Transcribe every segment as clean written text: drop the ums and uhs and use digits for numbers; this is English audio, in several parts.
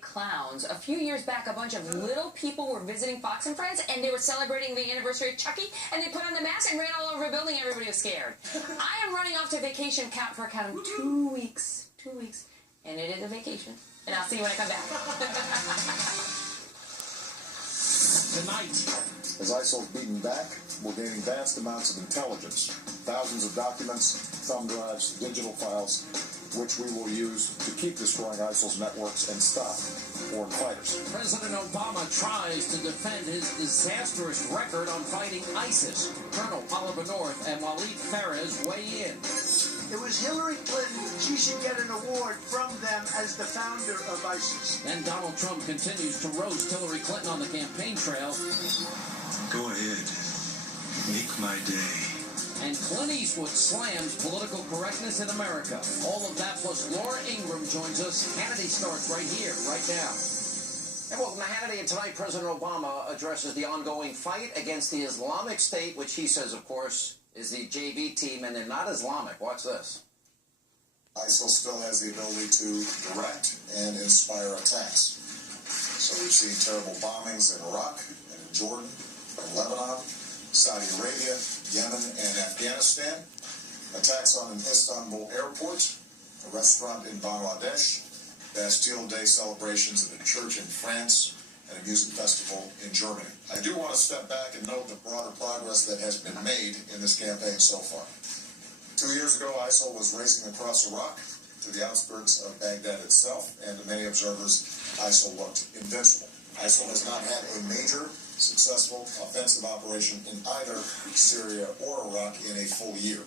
Clowns. A few years back, a bunch of little people were visiting Fox and Friends, and they were celebrating the anniversary of Chucky, and they put on the mask and ran all over the building. Everybody was scared. I am running off to vacation for a count of 2 weeks. 2 weeks. And it is a vacation. And I'll see you when I come back. Tonight, as ISIL's beaten back, we're gaining vast amounts of intelligence. Thousands of documents, thumb drives, digital files, which we will use to keep destroying ISIL's networks and stop foreign fighters. President Obama tries to defend his disastrous record on fighting ISIS. Colonel Oliver North and Waleed Perez weigh in. It was Hillary Clinton. She should get an award from them as the founder of ISIS. Then Donald Trump continues to roast Hillary Clinton on the campaign trail. Go ahead. Make my day. And Clint Eastwood slams political correctness in America. All of that plus Laura Ingraham joins us. Hannity starts right here, right now. And welcome to Hannity. And tonight, President Obama addresses the ongoing fight against the Islamic State, which he says, of course, is the JV team, and they're not Islamic. Watch this. ISIL still has the ability to direct and inspire attacks. So we've seen terrible bombings in Iraq and in Jordan, in Lebanon, Saudi Arabia, Yemen, and Afghanistan, attacks on an Istanbul airport, a restaurant in Bangladesh, Bastille Day celebrations at a church in France, and a music festival in Germany. I do want to step back and note the broader progress that has been made in this campaign so far. 2 years ago, ISIL was racing across Iraq to the outskirts of Baghdad itself, and to many observers, ISIL looked invincible. ISIL has not had a major successful offensive operation in either Syria or Iraq in a full year.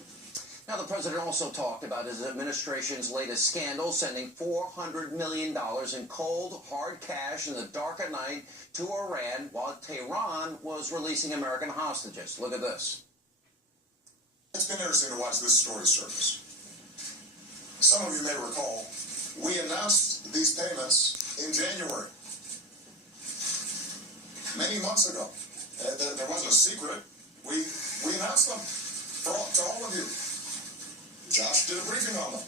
Now, the president also talked about his administration's latest scandal, sending $400 million in cold, hard cash in the dark of night to Iran while Tehran was releasing American hostages. Look at this. It's been interesting to watch this story surface. Some of you may recall, we announced these payments in January. Many months ago. There wasn't a secret. We announced them to all of you. Josh did a briefing on them.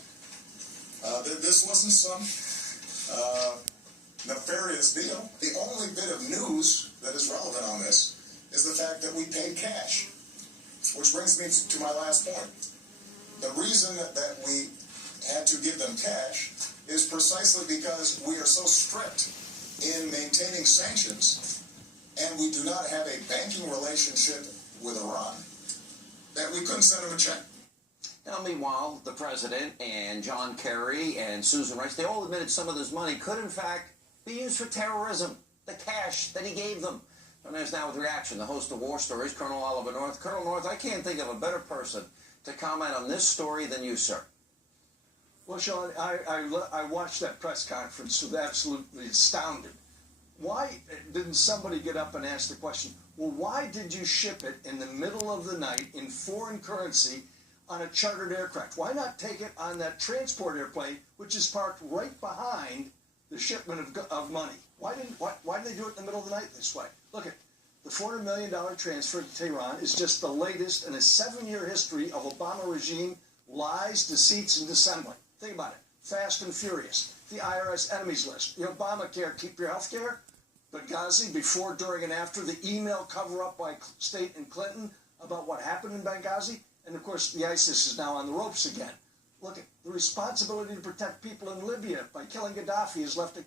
This wasn't some nefarious deal. The only bit of news that is relevant on this is the fact that we paid cash, which brings me to my last point. The reason that we had to give them cash is precisely because we are so strict in maintaining sanctions, and we do not have a banking relationship with Iran, that we couldn't send them a check. Now, meanwhile, the president and John Kerry and Susan Rice, they all admitted some of this money could, in fact, be used for terrorism, the cash that he gave them. And there's now with reaction, the host of War Stories, Colonel Oliver North. Colonel North, I can't think of a better person to comment on this story than you, sir. Well, Sean, I watched that press conference, was absolutely astounded. Why didn't somebody get up and ask the question, well, why did you ship it in the middle of the night in foreign currency on a chartered aircraft? Why not take it on that transport airplane, which is parked right behind the shipment of money? Why did they do it in the middle of the night this way? Look at the $400 million transfer to Tehran is just the latest in a 7-year history of Obama regime lies, deceits, and dissembling. Think about it. Fast and Furious. The IRS enemies list. The Obamacare, keep your health care. Benghazi, before, during, and after. The email cover-up by State and Clinton about what happened in Benghazi. And, of course, the ISIS is now on the ropes again. Look, at the responsibility to protect people in Libya by killing Gaddafi has left a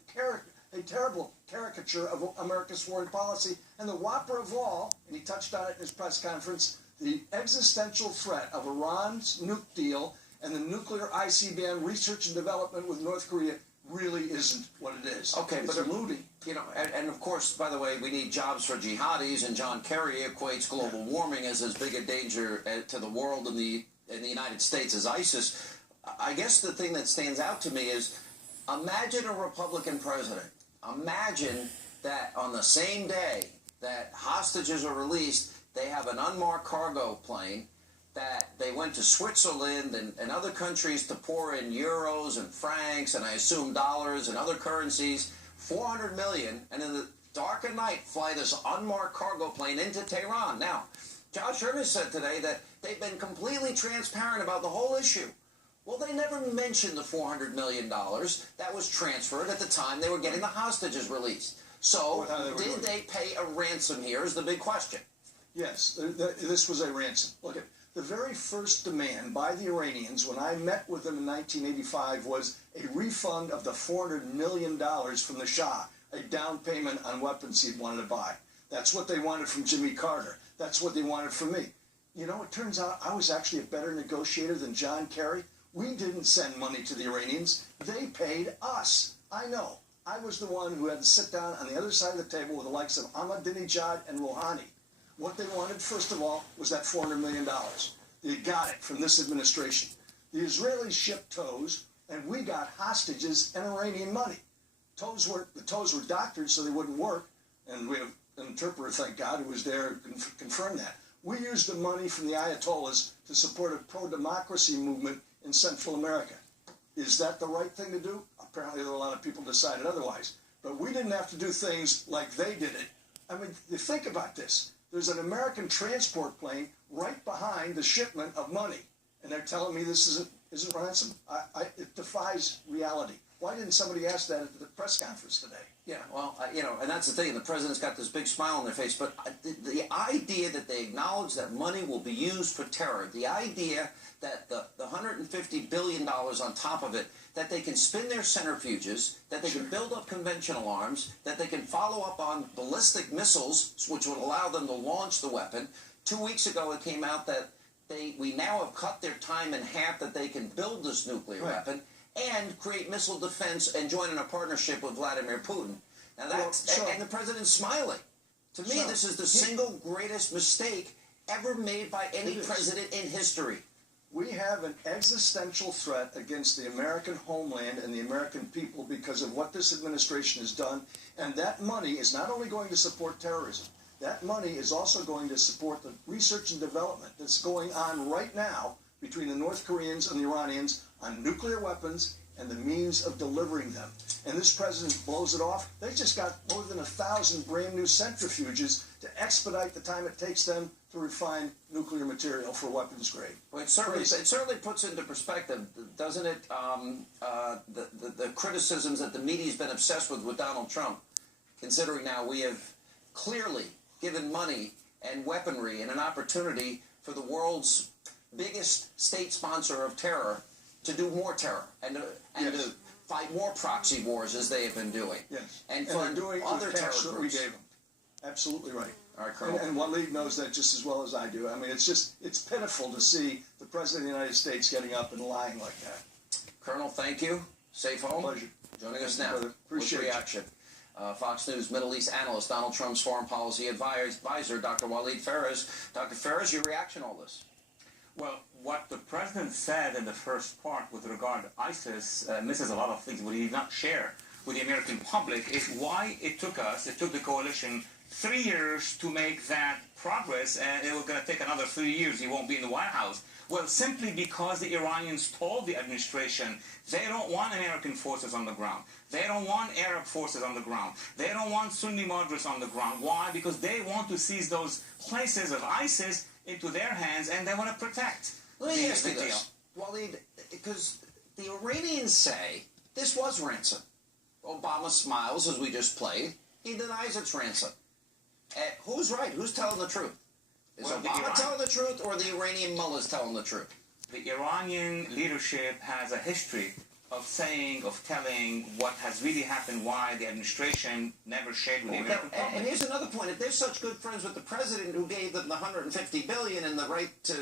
terrible caricature of America's foreign policy. And the whopper of all, and he touched on it in his press conference, the existential threat of Iran's nuke deal and the nuclear ICBM research and development with North Korea really isn't what it is. Okay, it's but eluding. You know, and of course, by the way, we need jobs for jihadis, and John Kerry equates global warming as big a danger to the world in the United States as ISIS. I guess the thing that stands out to me is, imagine a Republican president. Imagine that on the same day that hostages are released, they have an unmarked cargo plane, that they went to Switzerland and other countries to pour in euros and francs and I assume dollars and other currencies, $400 million, and in the dark of night fly this unmarked cargo plane into Tehran. Now, Josh Earnest said today that they've been completely transparent about the whole issue. Well, they never mentioned the $400 million that was transferred at the time they were getting the hostages released. So, did they pay a ransom here is the big question. Yes, this was a ransom. Look, the very first demand by the Iranians when I met with them in 1985 was a refund of the $400 million from the Shah, a down payment on weapons he'd wanted to buy. That's what they wanted from Jimmy Carter. That's what they wanted from me. You know, it turns out I was actually a better negotiator than John Kerry. We didn't send money to the Iranians. They paid us. I know. I was the one who had to sit down on the other side of the table with the likes of Ahmadinejad and Rouhani. What they wanted, first of all, was that $400 million. They got it from this administration. The Israelis shipped tows, and we got hostages and Iranian money. The tows were doctored so they wouldn't work, and we have an interpreter, thank God, who was there to confirm that. We used the money from the Ayatollahs to support a pro-democracy movement in Central America. Is that the right thing to do? Apparently there are a lot of people decided otherwise. But we didn't have to do things like they did it. I mean, you think about this. There's an American transport plane right behind the shipment of money. And they're telling me this isn't ransom? It defies reality. Why didn't somebody ask that at the press conference today? Yeah, well, you know, and that's the thing. The president's got this big smile on their face. But the idea that they acknowledge that money will be used for terror, the idea that the $150 billion on top of it, that they can spin their centrifuges, that they can build up conventional arms, that they can follow up on ballistic missiles, which would allow them to launch the weapon. 2 weeks ago, it came out that we now have cut their time in half that they can build this nuclear weapon and create missile defense and join in a partnership with Vladimir Putin. Now that's, and the president's smiling. To me, this is the single greatest mistake ever made by any president in history. We have an existential threat against the American homeland and the American people because of what this administration has done. And that money is not only going to support terrorism, that money is also going to support the research and development that's going on right now between the North Koreans and the Iranians on nuclear weapons and the means of delivering them. And this president blows it off. They just got more than 1,000 brand new centrifuges to expedite the time it takes them to refine nuclear material for weapons grade. Well, it certainly puts into perspective, doesn't it, the criticisms that the media's been obsessed with Donald Trump, considering now we have clearly given money and weaponry and an opportunity for the world's biggest state sponsor of terror to do more terror and to fight more proxy wars as they have been doing. Yes. And for doing other terror groups. That we gave them. Absolutely right. All right, Colonel. And Waleed knows that just as well as I do. I mean, it's pitiful to see the President of the United States getting up and lying like that. Colonel, thank you. Safe home. Pleasure. Joining us now. Appreciate Quick reaction. Fox News Middle East analyst, Donald Trump's foreign policy advisor, Dr. Waleed Phares. Dr. Phares, your reaction to all this? Well, what the president said in the first part with regard to ISIS misses a lot of things we did not share with the American public is why it took the coalition 3 years to make that progress, and it was going to take another 3 years. He won't be in the White House. Well, simply because the Iranians told the administration they don't want American forces on the ground. They don't want Arab forces on the ground. They don't want Sunni moderates on the ground. Why? Because they want to seize those places of ISIS into their hands, and they want to protect. Let me ask you this, Waleed, because the Iranians say this was ransom. Obama smiles as we just played. He denies it's ransom. Who's right? Who's telling the truth? Is Obama telling the truth, or the Iranian mullahs telling the truth? The Iranian leadership has a history of telling what has really happened, why the administration never shared with the American public. And here's another point. If they're such good friends with the president who gave them the $150 billion and the right to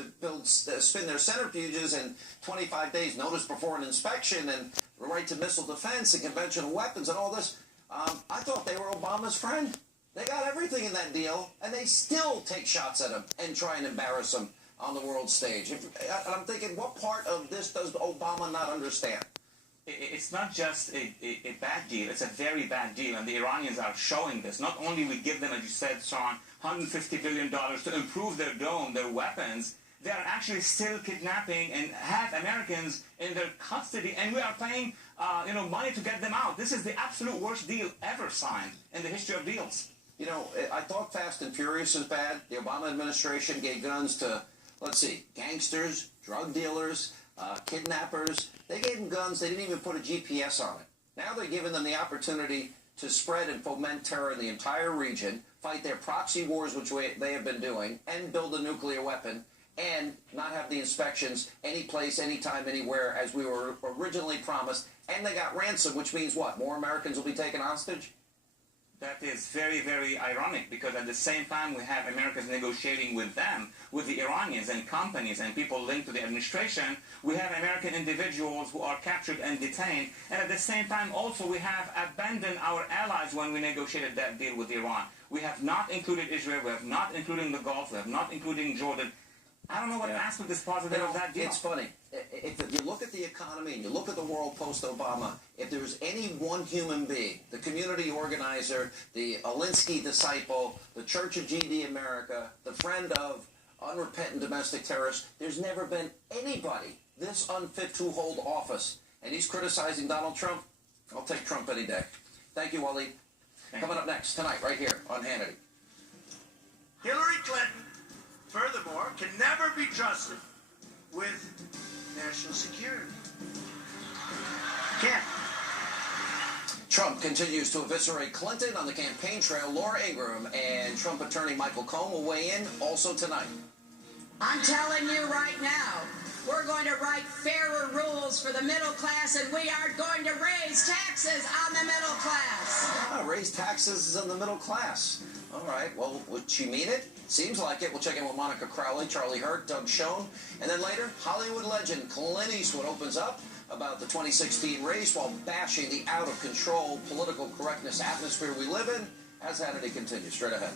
spin their centrifuges and 25 days notice before an inspection and the right to missile defense and conventional weapons and all this, I thought they were Obama's friend. They got everything in that deal, and they still take shots at him and try and embarrass him on the world stage. And I'm thinking, what part of this does Obama not understand? It's not just a bad deal, it's a very bad deal, and the Iranians are showing this. Not only we give them, as you said, Sean, $150 billion to improve their drone, their weapons, they are actually still kidnapping and have Americans in their custody, and we are paying money to get them out. This is the absolute worst deal ever signed in the history of deals. You know, I thought Fast and Furious is bad. The Obama administration gave guns to, let's see, gangsters, drug dealers, kidnappers. They gave them guns. They didn't even put a GPS on it. Now they're giving them the opportunity to spread and foment terror in the entire region, fight their proxy wars, which they have been doing, and build a nuclear weapon, and not have the inspections any place, anytime, anywhere, as we were originally promised. And they got ransom, which means what? More Americans will be taken hostage? That is very, very ironic, because at the same time we have Americans negotiating with them, with the Iranians and companies and people linked to the administration. We have American individuals who are captured and detained, and at the same time also we have abandoned our allies when we negotiated that deal with Iran. We have not included Israel, we have not included the Gulf, we have not included Jordan. I don't know what aspect is positive of that deal. It's funny. If you look at the economy and you look at the world post-Obama, if there's any one human being, the community organizer, the Alinsky disciple, the Church of GD America, the friend of unrepentant domestic terrorists, there's never been anybody this unfit to hold office. And he's criticizing Donald Trump. I'll take Trump any day. Thank you, Waleed. Coming up next tonight, right here on Hannity. Hillary Clinton, furthermore, can never be trusted with national security. Can't. Trump continues to eviscerate Clinton on the campaign trail. Laura Ingraham and Trump attorney Michael Cohen will weigh in also tonight. I'm telling you right now, we're going to write fairer rules for the middle class, and we are going to raise taxes on the middle class. Raise taxes on the middle class. All right. Well, would she mean it? Seems like it. We'll check in with Monica Crowley, Charlie Hurt, Doug Schoen. And then later, Hollywood legend Clint Eastwood opens up about the 2016 race while bashing the out-of-control political correctness atmosphere we live in. As Hannity continues. Straight ahead.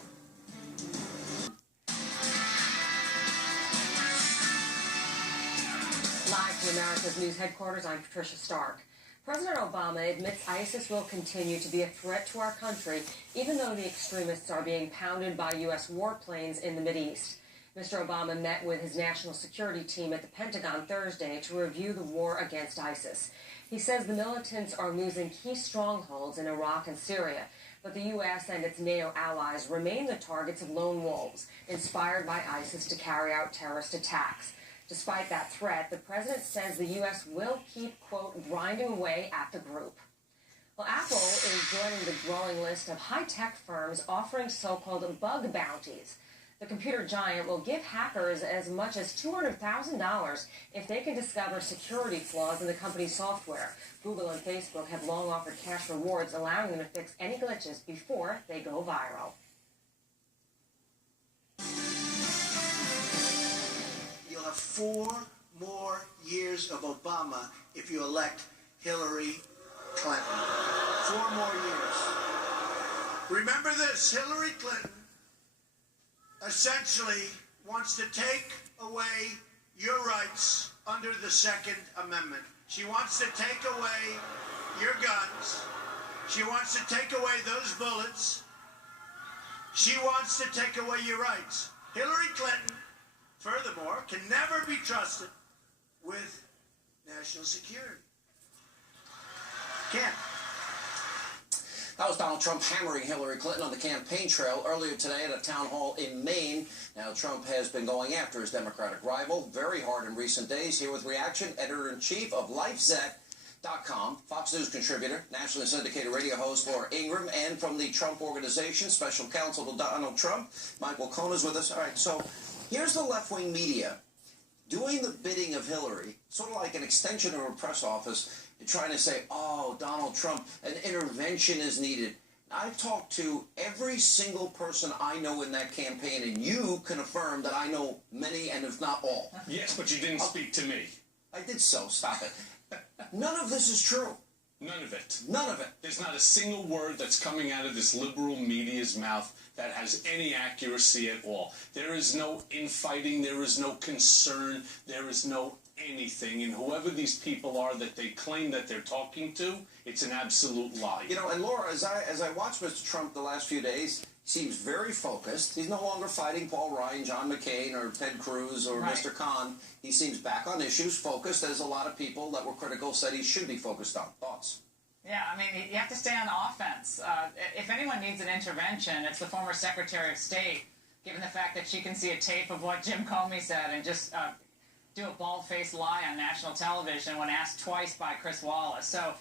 Live from America's News Headquarters, I'm Patricia Stark. President Obama admits ISIS will continue to be a threat to our country, even though the extremists are being pounded by U.S. warplanes in the Mideast. Mr. Obama met with his national security team at the Pentagon Thursday to review the war against ISIS. He says the militants are losing key strongholds in Iraq and Syria, but the U.S. and its NATO allies remain the targets of lone wolves, inspired by ISIS to carry out terrorist attacks. Despite that threat, the president says the U.S. will keep, quote, grinding away at the group. Well, Apple is joining the growing list of high-tech firms offering so-called bug bounties. The computer giant will give hackers as much as $200,000 if they can discover security flaws in the company's software. Google and Facebook have long offered cash rewards, allowing them to fix any glitches before they go viral. You'll have 4 more years of Obama if you elect Hillary Clinton. 4 more years. Remember this, Hillary Clinton essentially wants to take away your rights under the Second Amendment. She wants to take away your guns. She wants to take away those bullets. She wants to take away your rights. Hillary Clinton, furthermore, can never be trusted with national security. Can't. That was Donald Trump hammering Hillary Clinton on the campaign trail earlier today at a town hall in Maine. Now, Trump has been going after his Democratic rival very hard in recent days. Here with reaction, editor-in-chief of LifeZet.com, Fox News contributor, nationally syndicated radio host Laura Ingraham, and from the Trump Organization, special counsel to Donald Trump, Michael Cohen is with us. All right, so here's the left-wing media doing the bidding of Hillary, sort of like an extension of her press office, trying to say, oh, Donald Trump, an intervention is needed. I've talked to every single person I know in that campaign, and you can affirm that I know many and if not all. Yes, but you didn't speak to me. I did so. Stop it. None of this is true. None of it. None of it. There's not a single word that's coming out of this liberal media's mouth that has any accuracy at all. There is no infighting. There is no concern. There is no anything. And whoever these people are that they claim that they're talking to, it's an absolute lie. You know, and Laura, as I watched Mr. Trump the last few days, he seems very focused. He's no longer fighting Paul Ryan, John McCain, or Ted Cruz, or Right. Mr. Khan. He seems back on issues, focused, as a lot of people that were critical said he should be focused on. Thoughts? Yeah, I mean, you have to stay on the offense. If anyone needs an intervention, it's the former Secretary of State, given the fact that she can see a tape of what Jim Comey said and just do a bald-faced lie on national television when asked twice by Chris Wallace. So.